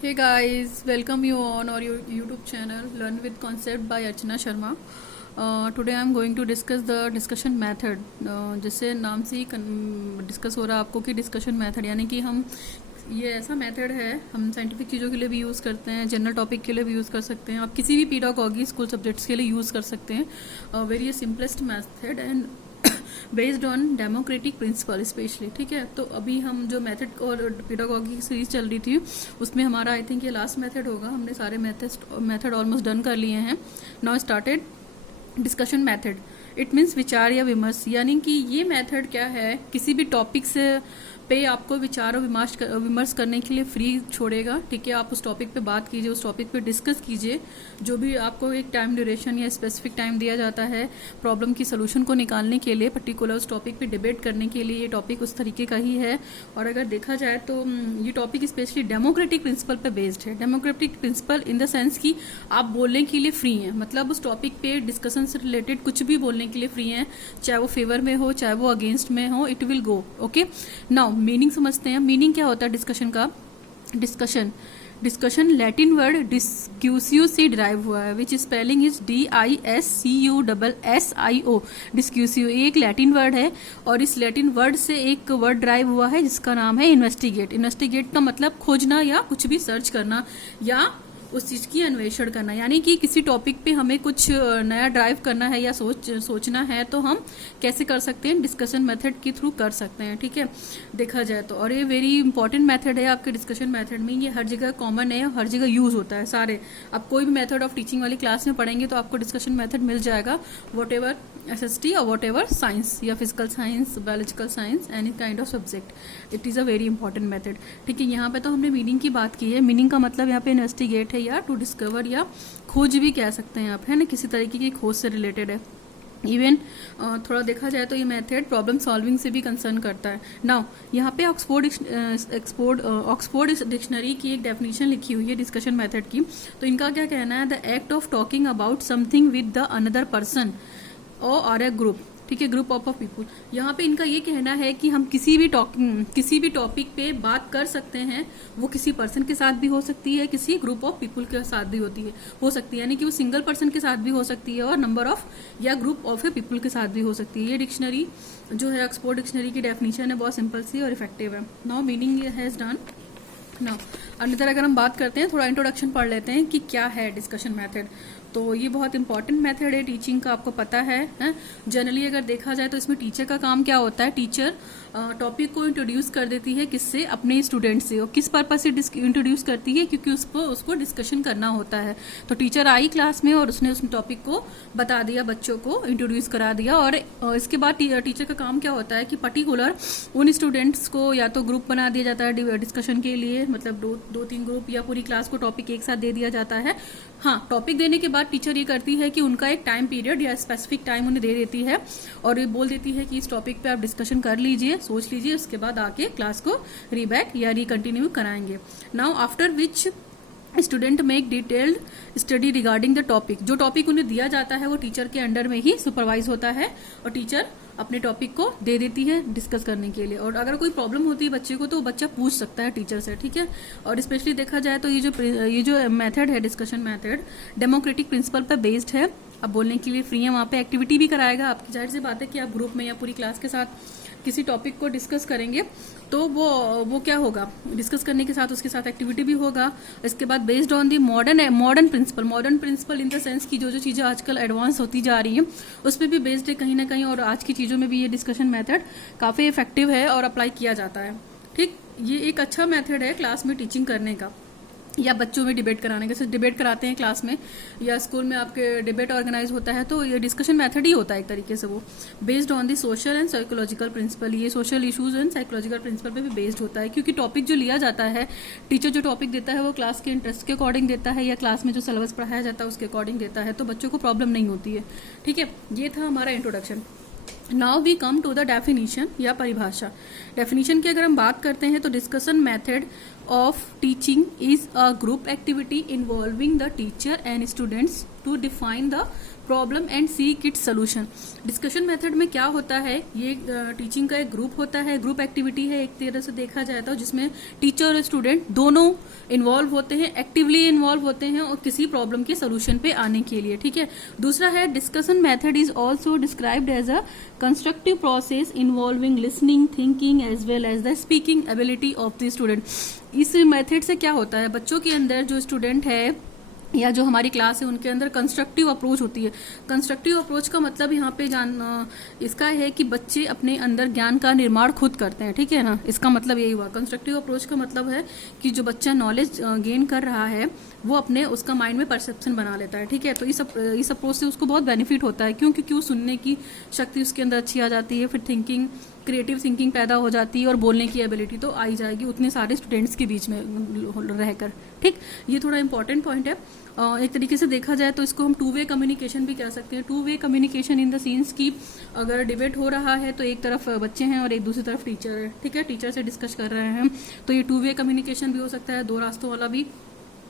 Hey guys, welcome you on our YouTube channel Learn with Concept by Archana Sharma. Today I am going to discuss the discussion method. जिससे नाम से ही discuss हो रहा है आपको कि डिस्कशन मेथड यानी कि हम ये ऐसा मेथड है हम साइंटिफिक चीज़ों के लिए भी यूज़ करते हैं, जनरल टॉपिक के लिए भी यूज़ कर सकते हैं, आप किसी भी पीडागॉगी स्कूल सब्जेक्ट्स के लिए यूज़ कर सकते हैं. Very simplest method and based on democratic principle specially. ठीक है, तो अभी हम जो मेथड और पेडागॉगी की सीरीज चल रही थी उसमें हमारा आई थिंक ये लास्ट मेथड होगा. हमने सारे मेथड ऑलमोस्ट डन कर लिए हैं. Now started discussion method. It means विचार या विमर्श, यानी कि ये मेथड क्या है, किसी भी टॉपिक से पे आपको विचार और विमर्श करने के लिए फ्री छोड़ेगा. ठीक है, आप उस टॉपिक पे बात कीजिए, उस टॉपिक पे डिस्कस कीजिए. जो भी आपको एक टाइम ड्यूरेशन या स्पेसिफिक टाइम दिया जाता है प्रॉब्लम की सोल्यूशन को निकालने के लिए, पर्टिकुलर उस टॉपिक पे डिबेट करने के लिए, ये टॉपिक उस तरीके का ही है. और अगर देखा जाए तो ये टॉपिक स्पेशली डेमोक्रेटिक प्रिंसिपल पे बेस्ड है. Democratic principle in the sense कि आप बोलने के लिए फ्री हैं, मतलब उस टॉपिक पे डिस्कशन से रिलेटेड कुछ भी बोलने के लिए फ्री हैं, चाहे वो फेवर में हो चाहे वो अगेंस्ट में हो, it will go. Okay, now meaning समझते हैं. मीनिंग क्या होता है डिस्कशन का. डिस्कशन लैटिन वर्ड डिस्क्यूसियो से डिराइव हुआ है, विच स्पेलिंग इज DISCUSSIO. डिस्क्यूसियो एक लैटिन वर्ड है और इस लैटिन वर्ड से एक वर्ड डिराइव हुआ है जिसका नाम है इन्वेस्टिगेट. इन्वेस्टिगेट का मतलब खोजना या कुछ भी सर्च करना या उस चीज की अन्वेषण करना, यानी कि किसी टॉपिक पे हमें कुछ नया ड्राइव करना है या सोचना है तो हम कैसे कर सकते हैं, डिस्कशन मेथड के थ्रू कर सकते हैं. ठीक है, देखा जाए तो. और ये वेरी इंपॉर्टेंट मेथड है आपके डिस्कशन मेथड में. ये हर जगह कॉमन है, हर जगह यूज होता है. सारे आप कोई भी मेथड ऑफ टीचिंग वाली क्लास में पढ़ेंगे तो आपको डिस्कशन मेथड मिल जाएगा. वॉट एवर SST और वॉट एवर साइंस या physical science, biological science, any kind of subject, it is a very important method. ठीक है, यहाँ पे तो हमने मीनिंग की बात की है. मीनिंग का मतलब यहाँ पे इन्वेस्टिगेट है या टू डिस्कवर या खोज भी कह सकते हैं आप, है ना, किसी तरीके की खोज से रिलेटेड है. इवन थोड़ा देखा जाए तो ये मेथड प्रॉब्लम सॉल्विंग से भी कंसर्न करता है. नाउ यहाँ पे ऑक्सफोर्ड डिक्शनरी की एक डेफिनेशन लिखी हुई है डिस्कशन मेथड की. तो इनका क्या कहना है, the act of talking about something with the another person और अ ग्रुप. ठीक है, ग्रुप ऑफ पीपुल. यहाँ पे इनका ये कहना है कि हम किसी भी टॉपिक पे बात कर सकते हैं. वो किसी पर्सन के साथ भी हो सकती है, किसी ग्रुप ऑफ पीपुल के साथ भी हो सकती है, यानी कि वो सिंगल पर्सन के साथ भी हो सकती है और नंबर ऑफ या ग्रुप ऑफ ए पीपुल के साथ भी हो सकती है. ये डिक्शनरी जो है ऑक्सफोर्ड डिक्शनरी की डेफिनेशन है, बहुत सिंपल सी और इफेक्टिव है. Now meaning has done. Now अंदर अगर हम बात करते हैं, थोड़ा इंट्रोडक्शन पढ़ लेते हैं कि क्या है डिस्कशन मेथड. तो ये बहुत इंपॉर्टेंट मेथड है टीचिंग का, आपको पता है. जनरली अगर देखा जाए तो इसमें टीचर का काम क्या होता है, टीचर टॉपिक को इंट्रोड्यूस कर देती है किससे, अपने स्टूडेंट से. और किस पर्पज से इंट्रोड्यूस करती है, क्योंकि उसको डिस्कशन करना होता है. तो टीचर आई क्लास में और उसने उस टॉपिक को बता दिया, बच्चों को इंट्रोड्यूस करा दिया. और इसके बाद टीचर का काम क्या होता है कि पर्टिकुलर उन स्टूडेंट्स को या तो ग्रुप बना दिया जाता है डिस्कशन के लिए, मतलब दो तीन ग्रुप, या पूरी क्लास को टॉपिक एक साथ दे दिया जाता है. हाँ, टॉपिक देने के बाद टीचर ये करती है कि उनका एक टाइम पीरियड या स्पेसिफिक टाइम उन्हें दे देती है और ये बोल देती है कि इस टॉपिक पे आप डिस्कशन कर लीजिए, सोच लीजिए, उसके बाद आके क्लास को रीबैक या रिकंटिन्यू कराएंगे. Now after which student make detailed study regarding the topic. जो टॉपिक उन्हें दिया जाता है वो टीचर के अंडर में ही सुपरवाइज होता है और टीचर अपने टॉपिक को दे देती है डिस्कस करने के लिए. और अगर कोई प्रॉब्लम होती है बच्चे को तो बच्चा पूछ सकता है टीचर से. ठीक है, और स्पेशली देखा जाए तो ये जो मेथड है डिस्कशन मेथड डेमोक्रेटिक प्रिंसिपल पर बेस्ड है. अब बोलने के लिए फ्री है, वहाँ पे एक्टिविटी भी कराएगा. आपकी जाहिर सी बात है कि आप ग्रुप में या पूरी क्लास के साथ किसी टॉपिक को डिस्कस करेंगे तो वो क्या होगा, डिस्कस करने के साथ उसके साथ एक्टिविटी भी होगा. इसके बाद based on the modern principle in the sense की जो चीज़ें आजकल एडवांस होती जा रही हैं उस पर भी बेस्ड है कहीं ना कहीं. और आज की चीज़ों में भी ये डिस्कशन मेथड काफ़ी इफेक्टिव है और अप्लाई किया जाता है. ठीक, ये एक अच्छा मेथड है क्लास में टीचिंग करने का या बच्चों में डिबेट कराने का. जैसे डिबेट कराते हैं क्लास में या स्कूल में आपके डिबेट ऑर्गेनाइज होता है तो ये डिस्कशन मेथड ही होता है एक तरीके से. वो based on the social and psychological principle, ये social issues and psychological principle पे भी बेस्ड होता है. क्योंकि टॉपिक जो लिया जाता है, टीचर जो टॉपिक देता है वो क्लास के इंटरेस्ट के अकॉर्डिंग देता है या क्लास में जो सिलेबस पढ़ाया जाता है उसके अकॉर्डिंग देता है, तो बच्चों को प्रॉब्लम नहीं होती है. ठीक है, ये था हमारा introduction. Now we come to the definition या परिभाषा. डेफिनेशन की अगर हम बात करते हैं तो discussion method of teaching is a group activity involving the teacher and students to define the problem and seek its solution. Discussion method में क्या होता है, ये टीचिंग का एक ग्रुप होता है, ग्रुप एक्टिविटी है एक तरह से देखा जाए तो, जिसमें टीचर और स्टूडेंट दोनों इन्वॉल्व होते हैं, एक्टिवली इन्वॉल्व होते हैं और किसी प्रॉब्लम के सोल्यूशन पे आने के लिए, ठीक है। दूसरा है discussion method is also described as a constructive process involving listening, thinking as well as the speaking ability of the student. इस मेथड से क्या होता है, बच्चों के अंदर जो स्टूडेंट है या जो हमारी क्लास है उनके अंदर कंस्ट्रक्टिव अप्रोच होती है। कंस्ट्रक्टिव अप्रोच का मतलब यहाँ पे इसका है कि बच्चे अपने अंदर ज्ञान का निर्माण खुद करते हैं, ठीक है ना। इसका मतलब यही हुआ। कंस्ट्रक्टिव अप्रोच का मतलब है कि जो बच्चा नॉलेज गेन कर रहा है वो अपने उसका माइंड में परसेप्शन बना लेता है, ठीक है। तो इस अप्रोच से उसको बहुत बेनिफिट होता है, क्यों सुनने की शक्ति उसके अंदर अच्छी आ जाती है, फिर थिंकिंग, क्रिएटिव थिंकिंग पैदा हो जाती है और बोलने की एबिलिटी तो आई जाएगी उतने सारे स्टूडेंट्स के बीच में रहकर, ठीक। ये थोड़ा इंपॉर्टेंट पॉइंट है। एक तरीके से देखा जाए तो इसको हम टू वे कम्युनिकेशन भी कह सकते हैं। Two way communication in the sense की अगर डिबेट हो रहा है तो एक तरफ बच्चे हैं और एक दूसरी तरफ टीचर है, ठीक है, टीचर से डिस्कस कर रहे हैं, तो ये टू वे कम्युनिकेशन भी हो सकता है, दो रास्तों वाला भी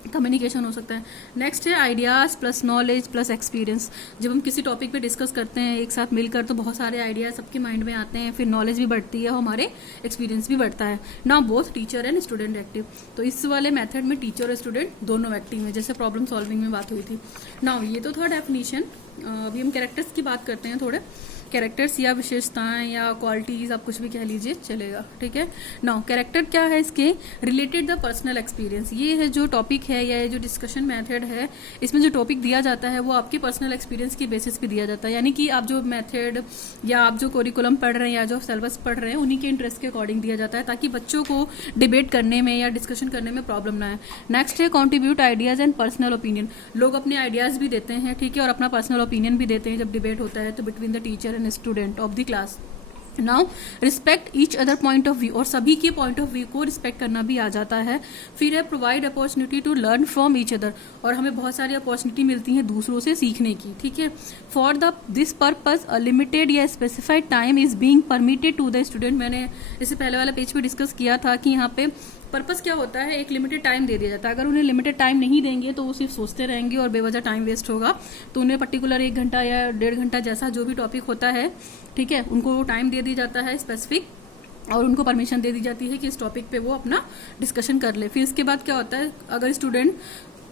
कम्युनिकेशन हो सकता है। नेक्स्ट है ideas plus knowledge plus experience. जब हम किसी टॉपिक पे डिस्कस करते हैं एक साथ मिलकर तो बहुत सारे आइडियाज सबके माइंड में आते हैं, फिर नॉलेज भी बढ़ती है और हमारे एक्सपीरियंस भी बढ़ता है। Now both teacher and student active. तो इस वाले मेथड में टीचर और स्टूडेंट दोनों एक्टिव हैं, जैसे प्रॉब्लम सॉल्विंग में बात हुई थी। नाउ ये तो था डेफिनेशन। अभी हम कैरेक्टर्स की बात करते हैं थोड़े। कैरेक्टर्स या विशेषताएं या क्वालिटीज आप कुछ भी कह लीजिए चलेगा, ठीक है। नाउ कैरेक्टर क्या है इसके, रिलेटेड द पर्सनल एक्सपीरियंस। ये है जो टॉपिक है या ये जो डिस्कशन मेथड है, इसमें जो टॉपिक दिया जाता है वो आपके पर्सनल एक्सपीरियंस के बेसिस पे दिया जाता है। यानी कि आप जो मेथड या आप जो कोरिकुलम पढ़ रहे हैं या जो सिलेबस पढ़ रहे हैं उन्हीं के इंटरेस्ट के अकॉर्डिंग दिया जाता है, ताकि बच्चों को डिबेट करने में या डिस्कशन करने में प्रॉब्लम ना आए। नेक्स्ट है contribute ideas and personal opinion. लोग अपने आइडियाज भी देते हैं, ठीक है, और अपना पर्सनल ओपिनियन भी देते हैं जब डिबेट होता है तो between the teacher and student of the class. Now respect each other point of view, और सभी के पॉइंट ऑफ व्यू को रिस्पेक्ट करना भी आ जाता है। फिर है provide opportunity to learn from each other, और हमें बहुत सारी अपॉर्चुनिटी मिलती है दूसरों से सीखने की, ठीक है। For this purpose a limited या specified time is being permitted to the student. मैंने इससे पहले वाला पेज पे डिस्कस किया था कि यहाँ पे पर्पस क्या होता है, एक लिमिटेड टाइम दे दिया जाता है। अगर उन्हें लिमिटेड टाइम नहीं देंगे तो वो सिर्फ सोचते रहेंगे और बेवजह टाइम वेस्ट होगा। तो उन्हें पर्टिकुलर 1 घंटा या 1.5 घंटा जैसा जो भी टॉपिक होता है, ठीक है, उनको वो टाइम दे दिया जाता है स्पेसिफिक, और उनको परमिशन दे दी जाती है कि इस टॉपिक पे वो अपना डिस्कशन कर ले। फिर इसके बाद क्या होता है, अगर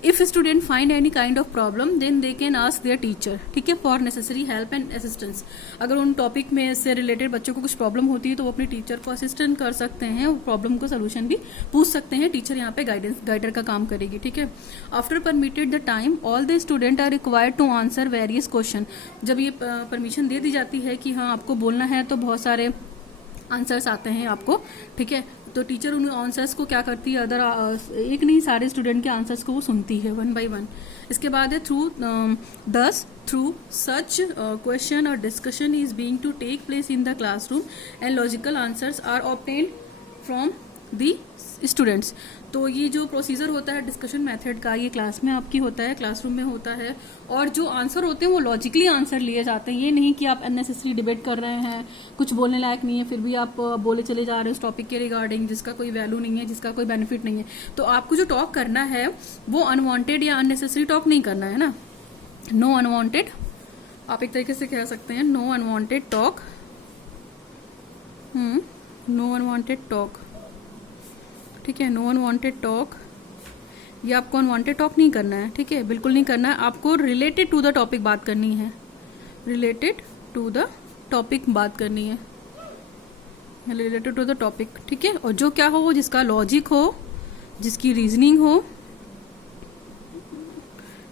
if student find any kind of problem then they can ask their teacher, ठीक है, for necessary help and assistance. अगर उन टॉपिक में से रिलेटेड बच्चों को कुछ प्रॉब्लम होती है तो वो अपने टीचर को असिस्टेंट कर सकते हैं, और प्रॉब्लम को सोल्यूशन भी पूछ सकते हैं। टीचर यहाँ पे गाइडर का काम करेगी, ठीक है। After permitted the time all the student are required to answer various question. जब ये परमिशन दे दी जाती है कि हाँ आपको बोलना है तो बहुत सारे आंसर्स आते हैं आपको, ठीक है। तो टीचर उन आंसर्स को क्या करती है, एक नहीं सारे स्टूडेंट के आंसर्स को वो सुनती है 1 by 1। इसके बाद है थ्रू सच क्वेश्चन और discussion is being to take place in the classroom and logical answers are obtained from the students. तो ये जो प्रोसीजर होता है डिस्कशन मेथड का, ये क्लास में आपकी होता है, क्लासरूम में होता है, और जो आंसर होते हैं वो लॉजिकली आंसर लिए जाते हैं। ये नहीं कि आप अननेसेसरी डिबेट कर रहे हैं, कुछ बोलने लायक नहीं है, फिर भी आप बोले चले जा रहे हो उस टॉपिक के रिगार्डिंग जिसका कोई वैल्यू नहीं है, जिसका कोई बेनिफिट नहीं है। तो आपको जो टॉक करना है वो अनवांटेड या अननेसेसरी टॉक नहीं करना है ना। नो अनवांटेड, आप एक तरीके से कह सकते हैं no unwanted talk, no unwanted talk, ठीक है। नो अनवांटेड टॉक, ये आपको अनवांटेड टॉक नहीं करना है, ठीक है, बिल्कुल नहीं करना है। आपको रिलेटेड टू द टॉपिक बात करनी है, रिलेटेड टू द टॉपिक बात करनी है, रिलेटेड टू द टॉपिक, ठीक है। और जो क्या हो वो जिसका लॉजिक हो, जिसकी रीजनिंग हो,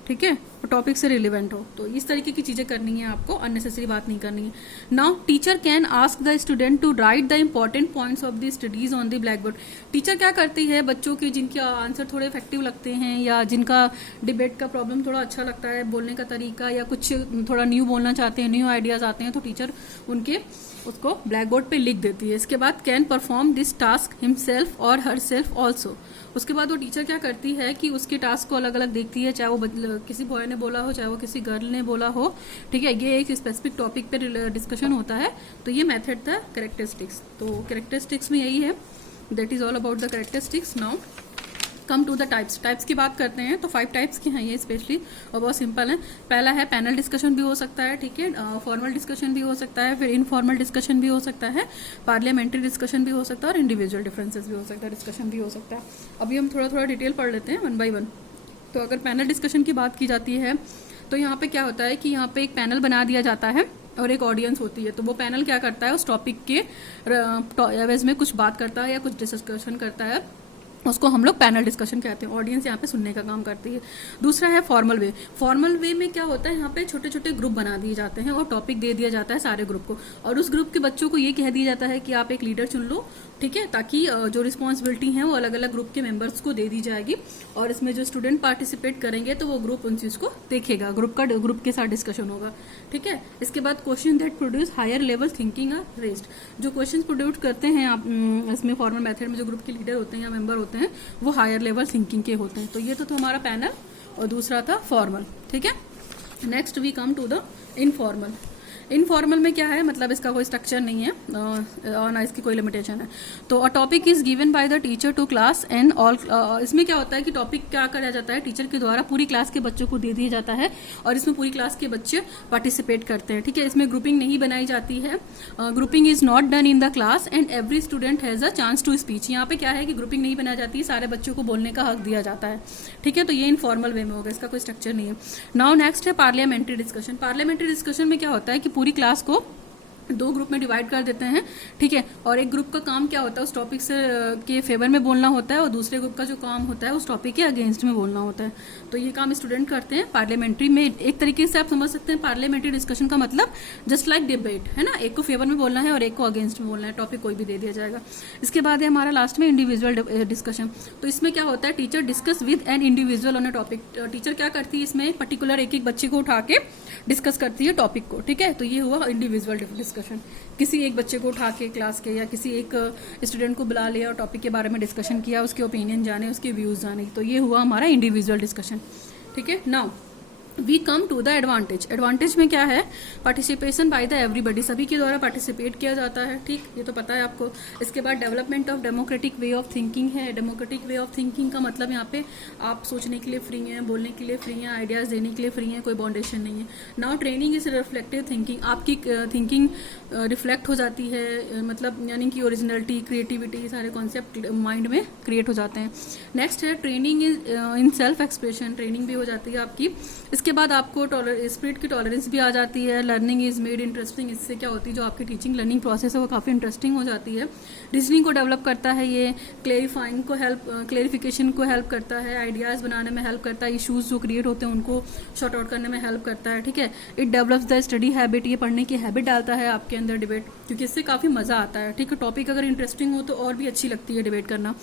ठीक है, टॉपिक से रिलेवेंट हो। तो इस तरीके की चीजें करनी है आपको, अननेसेसरी बात नहीं करनी है। Now teacher can ask the student to write the important points of the studies on the black board. Teacher क्या करती है, बच्चों के जिनके आंसर थोड़े इफेक्टिव लगते हैं या जिनका डिबेट का प्रॉब्लम थोड़ा अच्छा लगता है, बोलने का तरीका या कुछ थोड़ा न्यू बोलना चाहते हैं, न्यू आइडियाज आते हैं, तो टीचर उनके उसको ब्लैक बोर्ड पे लिख देती है। इसके बाद can perform this task himself और हर सेल्फ ऑल्सो। उसके बाद वो टीचर क्या करती है कि उसके टास्क को अलग अलग देखती है, चाहे वो किसी बॉय ने बोला हो, चाहे वो किसी गर्ल ने बोला हो, ठीक है। ये एक स्पेसिफिक टॉपिक पे डिस्कशन होता है। तो ये मेथड था कैरेक्टरिस्टिक्स। तो कैरेक्टरिस्टिक्स में यही है, that is all about the characteristics. Now come to the types की बात करते हैं तो 5 टाइप्स की हैं ये स्पेशली, और बहुत सिंपल है। पहला है पैनल डिस्कशन भी हो सकता है, ठीक है, फॉर्मल डिस्कशन भी हो सकता है, फिर इनफॉर्मल डिस्कशन भी हो सकता है, पार्लियामेंट्री डिस्कशन भी हो सकता है, और इंडिविजुअल डिफरेंसेस भी हो सकता है, डिस्कशन भी हो सकता है। अभी हम थोड़ा थोड़ा डिटेल पढ़ लेते हैं 1 by 1। तो अगर पैनल डिस्कशन की बात की जाती है तो यहाँ पे क्या होता है कि यहाँ पे एक पैनल बना दिया जाता है और एक ऑडियंस होती है। तो वो पैनल क्या करता है, उस टॉपिक के एवज में कुछ बात करता है या कुछ डिस्कशन करता है, उसको हम लोग पैनल डिस्कशन कहते हैं। ऑडियंस यहाँ पे सुनने का काम करती है। दूसरा है फॉर्मल वे। फॉर्मल वे में क्या होता है, यहाँ पे छोटे छोटे ग्रुप बना दिए जाते हैं और टॉपिक दे दिया जाता है सारे ग्रुप को, और उस ग्रुप के बच्चों को ये कह दिया जाता है कि आप एक लीडर चुन लो, ठीक है, ताकि जो रिस्पॉन्सिबिलिटी है वो अलग अलग ग्रुप के मेंबर्स को दे दी जाएगी, और इसमें जो स्टूडेंट पार्टिसिपेट करेंगे तो वो ग्रुप उन चीज को देखेगा, ग्रुप के साथ डिस्कशन होगा, ठीक है। इसके बाद question that produce higher level thinking are raised. जो क्वेश्चन प्रोड्यूस करते हैं आप इसमें फॉर्मल मेथड में जो ग्रुप के लीडर होते हैं या मेंबर होते हैं वो हायर लेवल थिंकिंग के होते हैं। तो ये तो हमारा पैनल, और दूसरा था फॉर्मल, ठीक है। Next we come to the informal. Informal में क्या है, मतलब इसका कोई स्ट्रक्चर नहीं है और ना इसकी कोई लिमिटेशन है। तो a topic is given by the teacher to class and all. इसमें क्या होता है कि टॉपिक क्या करा जाता है, टीचर के द्वारा पूरी क्लास के बच्चों को दे दिया जाता है, और इसमें पूरी क्लास के बच्चे पार्टिसिपेट करते हैं, ठीक है। इसमें ग्रुपिंग नहीं बनाई जाती है, grouping is not done in the class and every student has a chance to speech. यहाँ पे क्या है कि ग्रुपिंग नहीं बनाई जाती, सारे बच्चों को बोलने का हक दिया जाता है, ठीक है। तो ये इनफॉर्मल वे में होगा, इसका कोई स्ट्रक्चर नहीं है। नाउ नेक्स्ट है पार्लियामेंट्री डिस्कशन। पार्लियामेंट्री डिस्कशन में क्या होता है कि पूरी क्लास को 2 ग्रुप में डिवाइड कर देते हैं, ठीक है, और एक ग्रुप का काम क्या होता है, उस टॉपिक से के फेवर में बोलना होता है, और दूसरे ग्रुप का जो काम होता है उस टॉपिक के अगेंस्ट में बोलना होता है। तो ये काम स्टूडेंट करते हैं पार्लियामेंट्री में। एक तरीके से आप समझ सकते हैं पार्लियामेंट्री डिस्कशन का मतलब जस्ट लाइक डिबेट है ना, एक को फेवर में बोलना है और एक को अगेंस्ट में बोलना है, टॉपिक कोई भी दे दिया जाएगा। इसके बाद है हमारा लास्ट में इंडिविजुअल डिस्कशन। तो इसमें क्या होता है, teacher discuss with an individual on a topic. Teacher क्या करती है, इसमें पर्टिकुलर एक एक बच्चे को उठा के डिस्कस करती है टॉपिक को, ठीक है। तो ये हुआ इंडिविजुअल डिस्कशन, किसी एक बच्चे को उठा के क्लास के या किसी एक स्टूडेंट को बुला लिया और टॉपिक के बारे में डिस्कशन किया, उसके ओपिनियन जाने, उसके व्यूज जाने। तो ये हुआ हमारा इंडिविजुअल डिस्कशन, ठीक है। Now we come to the advantage. Advantage में क्या है, पार्टिसिपेशन बाय द एवरीबडी, सभी के द्वारा पार्टिसिपेट किया जाता है, ठीक, ये तो पता है आपको। इसके बाद development of democratic way of thinking है। डेमोक्रेटिक वे ऑफ थिंकिंग का मतलब यहाँ पे आप सोचने के लिए फ्री हैं, बोलने के लिए फ्री हैं, आइडियाज देने के लिए फ्री हैं, कोई बाउंडेशन नहीं है। Now training is reflective thinking, आपकी थिंकिंग रिफ्लेक्ट हो जाती है, मतलब यानी कि ओरिजिनलिटी, क्रिएटिविटी, सारे कॉन्सेप्ट माइंड में क्रिएट हो जाते हैं। नेक्स्ट है training is in self expression, training भी हो जाती है आपकी। इसके बाद आपको स्पिरिट की टॉलरेंस भी आ जाती है। लर्निंग इज मेड इंटरेस्टिंग, इससे क्या होती है, जो आपकी टीचिंग लर्निंग प्रोसेस है वो काफ़ी इंटरेस्टिंग हो जाती है। रीजनिंग को डेवलप करता है, ये क्लेरिफिकेशन को हेल्प करता है, आइडियाज बनाने में हेल्प करता है, इशूज जो क्रिएट होते हैं उनको शॉर्ट आउट करने में हेल्प करता है, ठीक है। It develops the study habit, ये पढ़ने की हैबिट डालता है आपके अंदर डिबेट, क्योंकि इससे काफ़ी मजा आता है, ठीक है। टॉपिक अगर इंटरेस्टिंग हो तो और भी अच्छी लगती है डिबेट करना।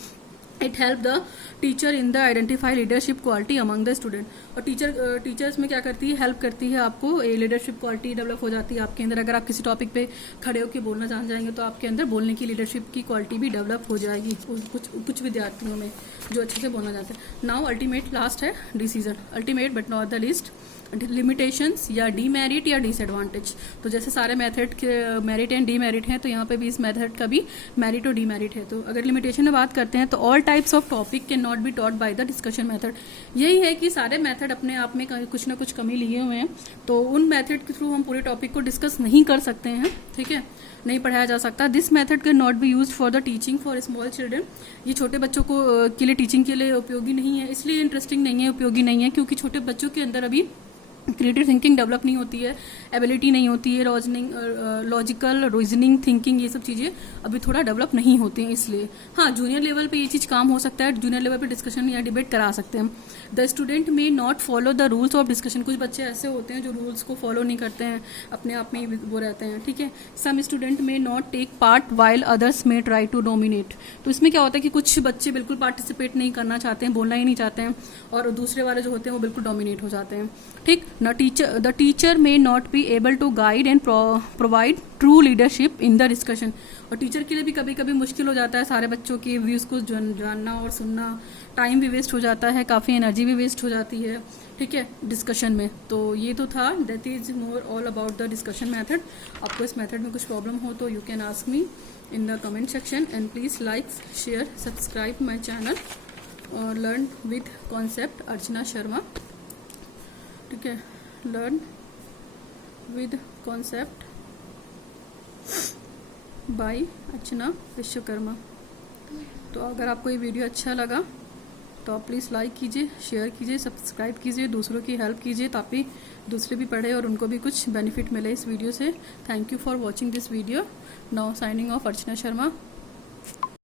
It help the teacher in the identify leadership quality among the student. और टीचर्स में क्या करती है, हेल्प करती है आपको, लीडरशिप क्वालिटी डेवलप हो जाती है आपके अंदर। अगर आप किसी टॉपिक पे खड़े होकर बोलना जान जाएंगे तो आपके अंदर बोलने की लीडरशिप की क्वालिटी भी डेवलप हो जाएगी कुछ विद्यार्थियों में जो अच्छे से बोलना चाहते हैं। नाउ अल्टीमेट लास्ट है decision, ultimate but not the list, limitations या डीमेरिट या डिसएडवांटेज। तो जैसे सारे मेथड के मेरिट एंड डीमेरिट हैं, तो यहाँ पे भी इस मेथड का भी मेरिट और डीमेरिट है। तो अगर लिमिटेशन में बात करते हैं तो all types of topic can not be taught by the discussion method. यही है कि सारे मेथड अपने आप में कुछ ना कुछ कमी लिए हुए हैं, तो उन मेथड के थ्रू हम पूरे टॉपिक को डिस्कस नहीं कर सकते हैं, ठीक है, नहीं पढ़ाया जा सकता। This method can not be used for the teaching for small children. ये छोटे बच्चों को के लिए टीचिंग के लिए उपयोगी नहीं है, इसलिए इंटरेस्टिंग नहीं है, उपयोगी नहीं है, क्योंकि छोटे बच्चों के अंदर अभी क्रिएटिव थिंकिंग डेवलप नहीं होती है, एबिलिटी नहीं होती है, लॉजिकल रीजनिंग थिंकिंग, ये सब चीज़ें अभी थोड़ा डेवलप नहीं होती हैं, इसलिए। हाँ, जूनियर लेवल पे ये चीज़ काम हो सकता है, जूनियर लेवल पे डिस्कशन या डिबेट करा सकते हैं। The student may not follow the rules of discussion. कुछ बच्चे ऐसे होते हैं जो रूल्स को फॉलो नहीं करते हैं, अपने आप में ही वो रहते हैं, ठीक है। Some student may not take part while others may try to dominate. तो इसमें क्या होता है कि कुछ बच्चे बिल्कुल पार्टिसिपेट नहीं करना चाहते हैं, बोलना ही नहीं चाहते हैं, और दूसरे वाले जो होते हैं वो बिल्कुल डोमिनेट हो जाते हैं, ठीक। The teacher may not be able to guide and provide true leadership in the discussion. और टीचर के लिए भी कभी कभी मुश्किल हो जाता है सारे बच्चों के व्यूज़ को जानना और सुनना, टाइम भी वेस्ट हो जाता है, काफ़ी एनर्जी भी वेस्ट हो जाती है, ठीक है, डिस्कशन में। तो ये तो था, that is more all about the discussion method. आपको इस मेथड में कुछ प्रॉब्लम हो तो you can ask me in the comment section, and please like, share, subscribe my channel. Learn with concept Archana Sharma, ठीक है, learn with concept by Archana Vishwakarma. तो अगर आपको ये वीडियो अच्छा लगा तो आप प्लीज़ लाइक कीजिए, शेयर कीजिए, सब्सक्राइब कीजिए, दूसरों की हेल्प कीजिए ताकि दूसरे भी पढ़े और उनको भी कुछ बेनिफिट मिले इस वीडियो से। Thank you for watching this video. Now signing off Archana Sharma.